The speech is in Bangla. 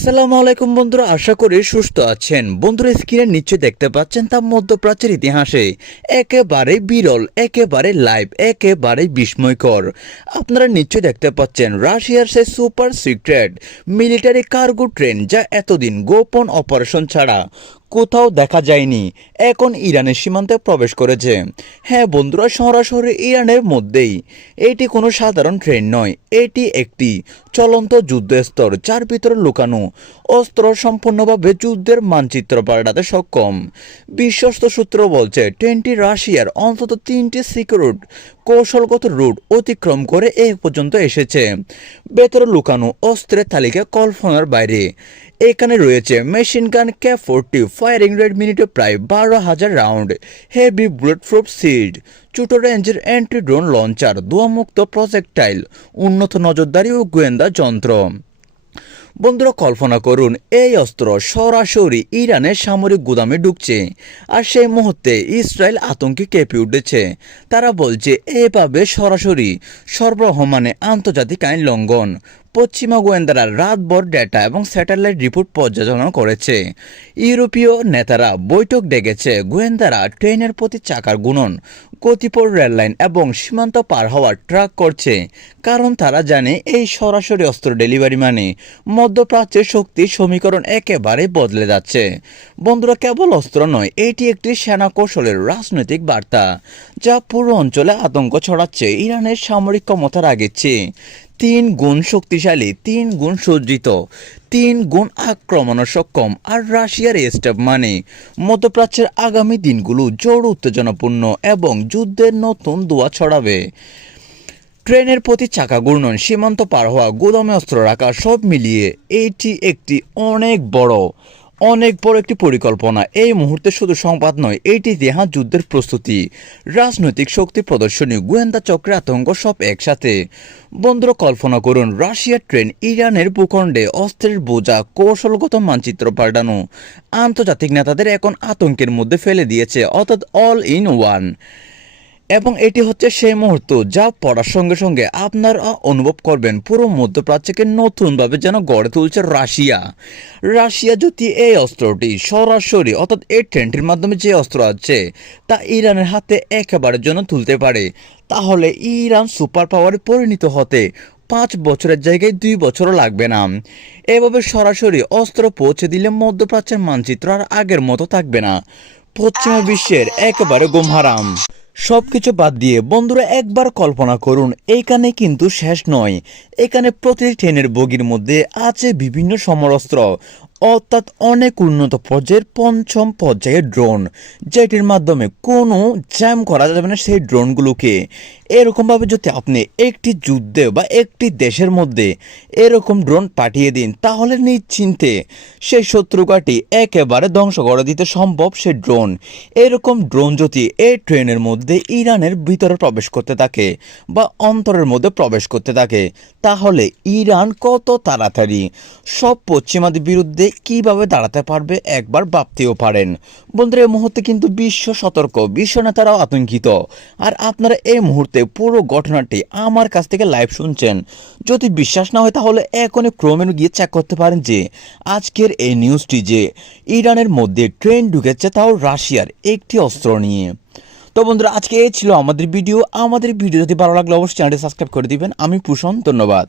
আসসালামু আলাইকুম বন্ধুরা, আশা করি সুস্থ আছেন। বন্ধুরা স্ক্রিনে নিচে দেখতে পাচ্ছেন তা মধ্যপ্রাচ্যের ইতিহাসে। একেবারে বিরল, একেবারে লাইভ একেবারে বিস্ময়কর। আপনারা নিশ্চয়ই দেখতে পাচ্ছেন রাশিয়ার সে super secret military cargo train যা এতদিন গোপন অপারেশন ছাড়া কোথাও দেখা যায়নি। এখন ইরানের সীমান্তে প্রবেশ করেছে। হ্যাঁ বন্ধুরা সরাসরি ইরানের মধ্যেই। এটি কোনো সাধারণ ট্রেন নয়, এটি একটি চলন্ত যুদ্ধস্তর, যার ভিতরে লুকানো অস্ত্র সম্পূর্ণভাবে যুদ্ধের মানচিত্র পাল্টাতে সক্ষম। বিশ্বস্ত সূত্র বলছে, ট্রেনটি রাশিয়ার অন্তত তিনটি সিকিউরিট কৌশলগত রুট অতিক্রম করে এ পর্যন্ত এসেছে। ভেতরে লুকানো অস্ত্রের তালিকা কল্পনার বাইরে। এখানে রয়েছে মেশিন গান কে ফোরটি ফায়ারিং রেট মিনিটে প্রায় বারো হাজার রাউন্ড হেভি বুলেট প্রুফ সিড ছোট রেঞ্জের অ্যান্টি ড্রোন লঞ্চার দোয়ামুক্ত প্রজেক্টাইল উন্নত নজরদারি ও গোয়েন্দা যন্ত্র। বন্ধুরা, কল্পনা করুন, এই অস্ত্র সরাসরি ইরানের সামরিক গুদামে ঢুকছে আর সেই মুহূর্তে ইসরায়েল আতঙ্কে কেঁপে উঠেছে। তারা বলছে, এভাবে সরাসরি সরবরাহ মানে আন্তর্জাতিক আইন লঙ্ঘন। পশ্চিমা গোয়েন্দারা রাতভর ডেটা এবং স্যাটেলাইট রিপোর্ট পর্যালোচনা করেছে। ইউরোপীয় নেতারা বৈঠক ডেকেছে। গোয়েন্দারা ট্রেনের প্রতি চাকার গুণন। গতিপর রেললাইন এবং সীমান্ত পার হওয়ার ট্রাক করছে। কারণ তারা জানে এই সরাসরি অস্ত্র ডেলিভারি মানে মধ্যপ্রাচ্যের শক্তি সমীকরণ একেবারে বদলে যাচ্ছে। বন্ধুরা, কেবল অস্ত্র নয়, এটি একটি সেনা কৌশলের রাজনৈতিক বার্তা, যা পুরো অঞ্চলে আতঙ্ক ছড়াচ্ছে, ইরানের সামরিক ক্ষমতার আগের চেয়ে তিন গুণ শক্তিশালী, তিন গুণ সজ্জিত। তিন গুণ আক্রমণ সক্ষম আর রাশিয়ার স্টেপ মানে মধ্যপ্রাচ্যের আগামী দিনগুলো জোর উত্তেজনাপূর্ণ এবং যুদ্ধের নতুন দোয়া ছড়াবে। ট্রেনের প্রতি চাকা ঘূর্ণন, সীমান্ত পার হওয়া, গোদামে অস্ত্র রাখা সব মিলিয়ে এটি একটি অনেক বড় অনেক বড় একটি পরিকল্পনা। এই মুহূর্তে শুধু সংবাদ নয়, এটি দেহা যুদ্ধের প্রস্তুতি। রাজনৈতিক শক্তি প্রদর্শনী, গোয়েন্দা চক্রের আতঙ্ক সব একসাথে। বন্ধুরা, কল্পনা করুন রাশিয়ার ট্রেন ইরানের ভূখণ্ডে অস্ত্রের বোঝা, কৌশলগত মানচিত্র পাল্টানো, আন্তর্জাতিক নেতাদের এখন আতঙ্কের মধ্যে ফেলে দিয়েছে, অর্থাৎ অল ইন ওয়ান এবং এটি হচ্ছে সেই মুহূর্ত যা পড়ার সঙ্গে সঙ্গে আপনারা অনুভব করবেন পুরো মধ্যপ্রাচ্যকে নতুনভাবে যেন গড়ে তুলছে রাশিয়া। রাশিয়া যদি এই অস্ত্রটি সরাসরি অর্থাৎ এই ট্রেনটির মাধ্যমে যে অস্ত্র আছে তা ইরানের হাতে একেবারে জন্য তুলতে পারে, তাহলে ইরান সুপার পাওয়ারে পরিণত হতে পাঁচ বছরের জায়গায় দুই বছরও লাগবে না। এভাবে সরাসরি অস্ত্র পৌঁছে দিলে মধ্যপ্রাচ্যের মানচিত্র আর আগের মতো থাকবে না। পশ্চিমা বিশ্বের একেবারে গুমহারাম। সবকিছু বাদ দিয়ে বন্ধুরা একবার কল্পনা করুন এখানে কিন্তু শেষ নয়। এখানে প্রতিটি ট্রেনের বগির মধ্যে আছে বিভিন্ন সমরাস্ত্র। অর্থাৎ অনেক উন্নত পর্যায়ের পঞ্চম পর্যায়ের ড্রোন যেটির মাধ্যমে কোনো জ্যাম করা যাবে না সেই ড্রোনগুলোকে এরকমভাবে যদি আপনি একটি যুদ্ধে বা একটি দেশের মধ্যে এরকম ড্রোন পাঠিয়ে দিন, তাহলে নিশ্চিন্তে সেই শত্রুকাটি একেবারে ধ্বংস করে দিতে সম্ভব সে ড্রোন এরকম ড্রোন যদি এই ট্রেনের মধ্যে ইরানের ভিতরে প্রবেশ করতে থাকে বা অন্তরের মধ্যে প্রবেশ করতে থাকে, তাহলে ইরান কত তাড়াতাড়ি সব পশ্চিমাদের বিরুদ্ধে কীভাবে দাঁড়াতে পারবে একবার ভাবতেও পারেন। বন্ধুরা, এই মুহূর্তে কিন্তু বিশ্ব সতর্ক, বিশ্ব নেতারাও আতঙ্কিত। আর আপনারা এই মুহূর্তে পুরো ঘটনাটি আমার কাছ থেকে লাইভ শুনছেন। যদি বিশ্বাস না হয়, তাহলে এখনই ক্রমে গিয়ে চেক করতে পারেন যে, আজকের এই নিউজটি যে, ইরানের মধ্যে ট্রেন ঢুকেছে তাও রাশিয়ার একটি অস্ত্র নিয়ে। তো বন্ধুরা, আজকে এই ছিল আমাদের ভিডিও আমাদের ভিডিও যদি ভালো লাগলে, অবশ্যই চ্যানেলটি সাবস্ক্রাইব করে দিবেন। আমি ভূষণ ধন্যবাদ।